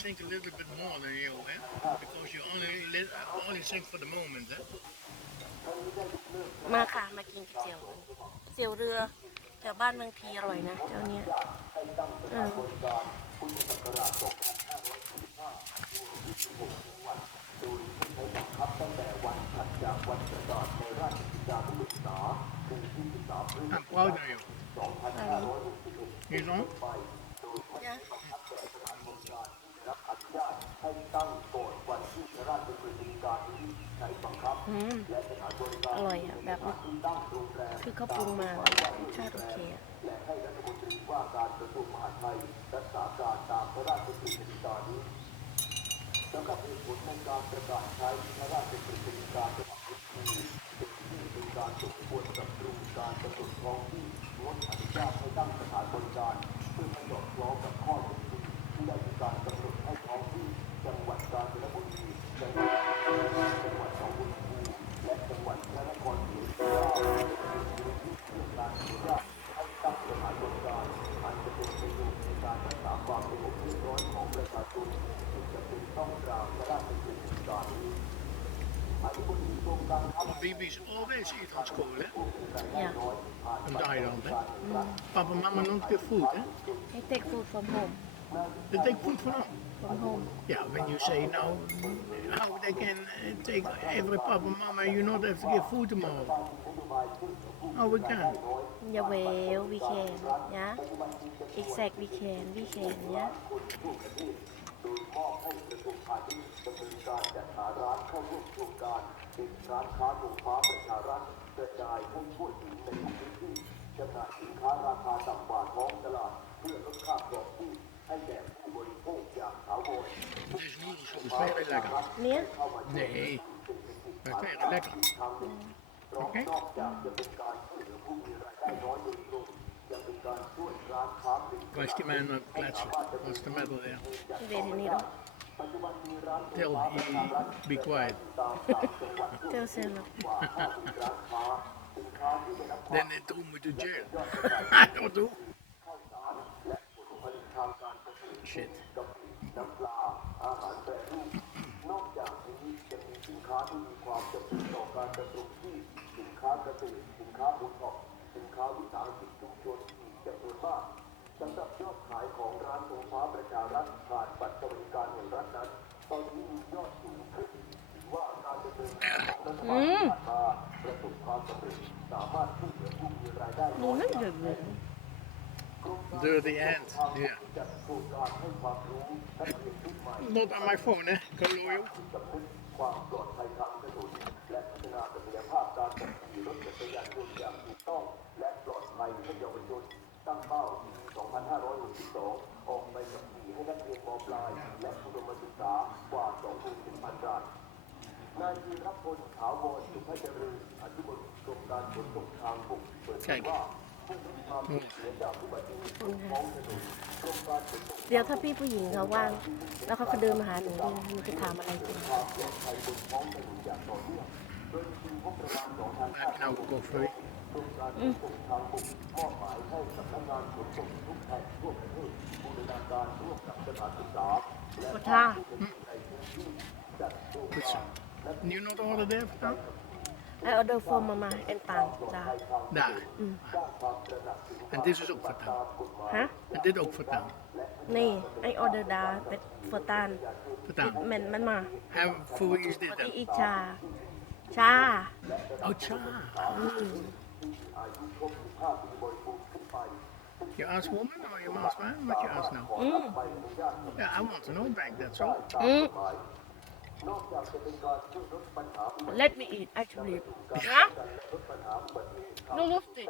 sink a little bit more than you, eh? Because you only sink for the moment, eh? มาค่ะมากินก๋วยเตี๋ยวกันก๋วยเตี๋ยวเรือแถวบ้านบางพีอร่อยนะเจ้าเนี้ยI'm proud of you. You know? อร่อยอ่ะแบบคือเขาปรุงมารสชาติโอเคอ่ะแล้วก็มีผลในการประกาศใช้พระราชกฤษฎีกาฉบับที่เป็นการสมควรกับปรุงการกำหนดท้องที่งดอนุญาตให้ตั้งสถานบริการเพื่อไม่สอดคล้องกับข้อเท็จจริงที่ได้มีการกำหนดให้ท้องที่จังหวัดกาญจนบุรีจังหวัดหนองบัวลำพูและจังหวัดพระนครศรีอยุธยาเรื่องการอนุญาตให้ตั้งสถานบริการอาจจะเป็นประโยชน์ในการรักษาความสงบเรียบร้อยของประชาชนต้องกราบพระราชกฤษฎีกานี้อธิบดีกรมการค้า Baby's always eat on school, eh? Yeah. In Thailand, eh? Papa and Mama don't get food, eh? They take food from home. They take food from home. From home. Yeah, when you say now how they can take every Papa and Mama, you not have to give food tomorrow. How we can? Yeah, well, we can. Yeah. Exactly, we can. Yeah. โดยมอบให้กระทรวงพาณิชย์ดำเนินการจัดหาร้านเข้าร่วมโครงการเป็นร้านค้าโรงฟ้าประชารัฐกระจายให้ทั่วถึงในพื้นที่จำหน่ายสินค้าราคาต่ำกว่าท้องตลาดเพื่อลดค่าครองชีพให้แก่ผู้บริโภคอย่างถาวร Deze noedels is very lekker. Nee? Nee, maar very lekker. Oké? นอกจากจะเป็นการช่วยเหลือผู้มีรายได้น้อยโดยตรงยังเป็นการช่วยร้านค้าปลีก Waar is die man aan het kletsen? Wat is de metal there? Ik weet het niet hoor. Tell he be quiet. Tell zelf. Then they threw me to jail. What do? Shit. นอกจากนี้ยังมีสินค้าที่มีความจำเป็นต่อการดำรงชีพสินค้าเกษตรสินค้าโอท็อปสินค้าวิสาหกิจชุมชนอีกจำนวนมากสำหรับยอดขายของร้านโรงฟ้าประชารัฐผ่านบัตรสวัสดิการแห่งรัฐนั้นตอนนี้มียอดสูงขึ้นถือว่าการดำเนินงานของรัฐบาลที่ผ่านมาประสบความสำเร็จสามารถช่วยเหลือผู้มีรายได้น้อย Dirty hand. Yeah. จัดโครงการให้ความรู้นักเรียนรุ่นใหม่ Not on my phone, eh? Kan loyal. สำนึกความปลอดภัยทางถนนและพัฒนาศักยภาพการขับขี่รถจักรยานยนต์อย่างถูกต้องและปลอดภัยให้เยาวชนตั้งเป้าปี 2562 ออกไปขับขี่ให้นักเรียนม.ปลายและอุดมศึกษากว่า 20,000 รายนายธีรพลถาวรสุภเจริญอธิบดีกรมการขนส่งทางบกเปิดเผยว่าผู้ที่ความสูญเสียจากอุบัติเหตุบนท้องถนนกรมการขนส่ง เดี๋ยวถ้าพี่ผู้หญิงเขาว่างแล้วเขาก็เดินมาหาหนูหนูจะถามอะไรกัน ความปลอดภัยบนท้องถนนอย่างต่อเนื่องโดยมีงบประมาณ Heb je nou gekocht voor je? กรมการขนส่งทางบกมอบหมายให้สำนักงานขนส่งทุกแห่งทั่วประเทศบูรณาการร่วมกับสถานศึกษาและ ขอท่า ในพื้นที่จัดโครง Goed การ zo. You not order there now? I order for mama and Tang. Daar. Daar. En dit is ook voor Tang. Huh? En dit ook voor Tang. Nee, I order daar met voor Tan. Voor Tang. Met ma. En voor wie is dit Voor dan? die cha. Cha. Oh, cha. You ask woman or you ask man? What you ask now? Yeah, I want to know back, that's all. Let me eat actually. Huh? No, no, stick.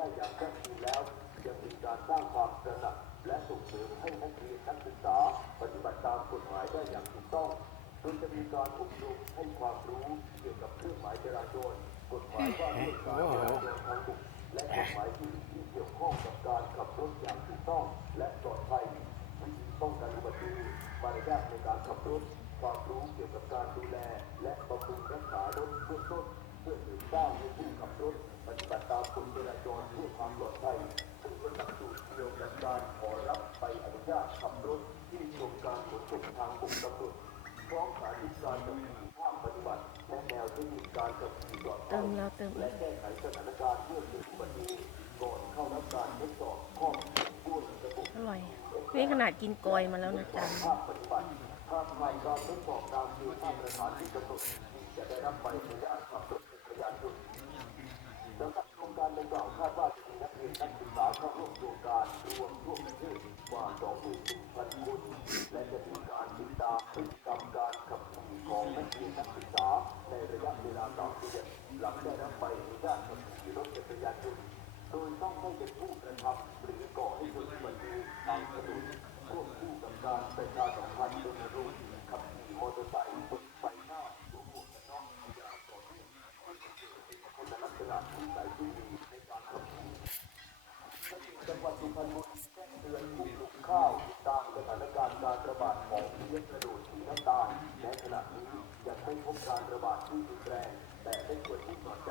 ยังมีการสร้างความตระหนักและส่งเสริมให้นักเรียนนักศึกษาปฏิบัติตามกฎหมายได้อย่างถูกต้องโดยจะมีการอบรมให้ความรู้เกี่ยวกับเครื่องหมายจราจรกฎหมายว่าด้วยการจราจรทางบกและกฎหมายที่เกี่ยวข้องกับการขับรถอย่างถูกต้องและปลอดภัยวิธีป้องกันอุบัติเหตุมารยาทในการขับรถความรู้เกี่ยวกับการดูแลและบำรุงรักษารถเบื้องต้นเพื่อเสริมสร้างให้ผู้ขับรถปฏิบัติตามกฎจราจรเพื่อความปลอดภัยซึ่งเป็นหลักสูตรเกี่ยวกับการขอรับใบอนุญาตขับรถที่กรมการขนส่งทางบกกำ เราเติมอีก แก้ไขสถานการณ์เมื่อเกิดอุบัติเหตุก่อนเข้ารับการทดสอบข้อมูลด้วยระบบ อร่อยนี่ขนาดกินกอยมาแล้วนะจาน ภาคปฏิบัติหากผ่านการทดสอบตามเกณฑ์มาตรฐานที่กำหนดจะได้รับใบอนุญาตขับรถจักรยานยนต์สำหรับโครงการดังกล่าวคาดว่าจะมีนักเรียนนักศึกษาเข้าร่วมโครงการรวมทั่วประเทศกว่า 21,000 คนและจะมีการติดตามพฤติกรรมการขับขี่ของนักเรียนนักศึกษาในระยะเวลา3 เดือนหลังได้รับใบอนุญาตขับขี่รถจักรยานยนต์โดยต้องไม่เป็นผู้กระทำหรือก่อให้เกิดอุบัติเหตุทางถนนควบคู่กับการประชาสัมพันธ์รณรงค์ขับขี่มอเตอร์ไซค์บนไฟหน้าสวมหมวกกันน็อกอย่างต่อเนื่องคุณลักษณะนิสัยที่ดีในการขับขี่จังหวัดสุพรรณบุรีแจ้งเตือนผู้ปลูกข้าวติดตามสถานการณ์การระบาดของเชื้อกระโดดสีน้ำตาลแม้ขณะนี้ยังไม่พบการระบาดที่รุนแรงแต่ไม่ควรนิ่งนอนใจ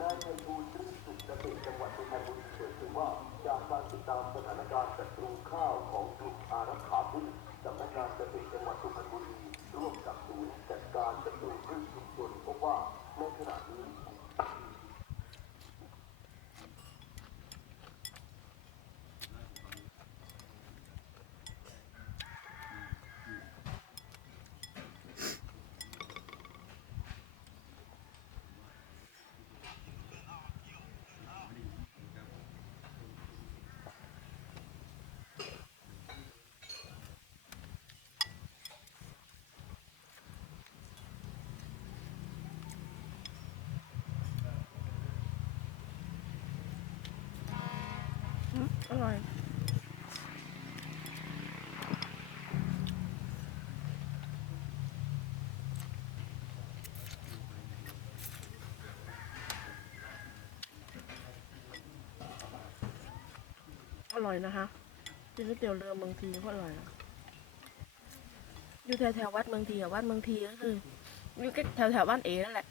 นายไพฑูรย์รื่นสุขเกษตรจังหวัดสุพรรณบุรีเปิดเผยว่าจากการติดตามสถานการณ์ศัตรูข้าวของกลุ่มอารักขาพืชสำนักงานเกษตรจังหวัดสุพรรณบุรีร่วมกับศูนย์จัดการศัตรูพืชชุมชนพบว่าในขณะนี้ อร่อยนะคะกินก๋วยเตี๋ยวเรือเมืองทีก็อร่อยนะอยู่แถววัดเมืองทีวัดเมืองทีก็คืออยู่แถวบ้านเอ๋นั่นแหละ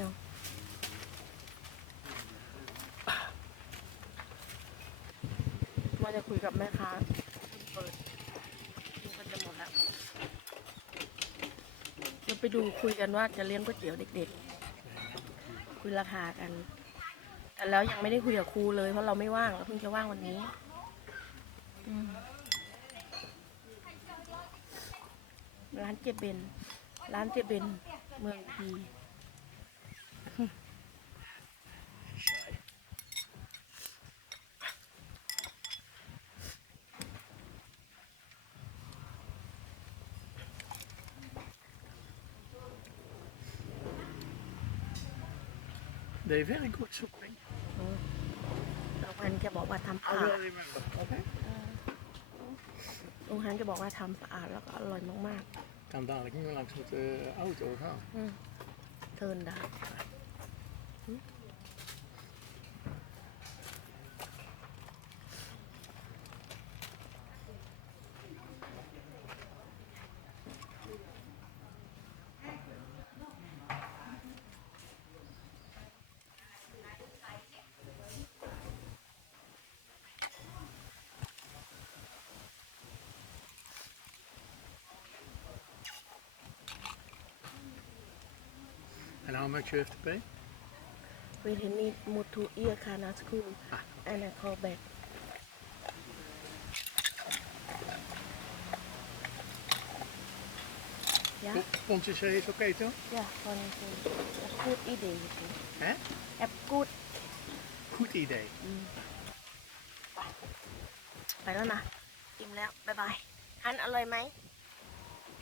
เนาะว่าจะคุยกับแม่ค้าเปิดก็จะหมดแล้วเราไปดูคุยกันว่าจะเลี้ยงก๋วยเตี๋ยวเด็กๆคุยราคากันแต่แล้วยังไม่ได้คุยกับครูเลยเพราะเราไม่ว่างเราเพิ่งจะว่างวันนี้ร้านเจเบนเมืองพี They're very good supping. ลุงฮันจะบอกว่าทำสะ I อาด will remember. Okay. ลุงฮันจะบอกว่าทำสะอาดแล้วก็อร่อยมาก Kan dadelijk nu langs met de auto gaan. ๆเทินได้And how much you have to pay? When he need move to Iakana school and I call back. Yeah, Pontje is oké toch? yeah, one good idea. Hè? A good. Goed idee. ไปแล้วนะอิ่มแล้วบ๊ายบายฮันอร่อยไหม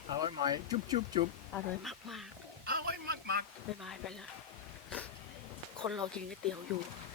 อร่อยไหมจุ๊บจุ๊บจุ๊บ อร่อยมาก อร่อยมาก ๆบ๊ายบายไปแล้วคนรอกินก๋วยเตี๋ยวอยู่ ๆ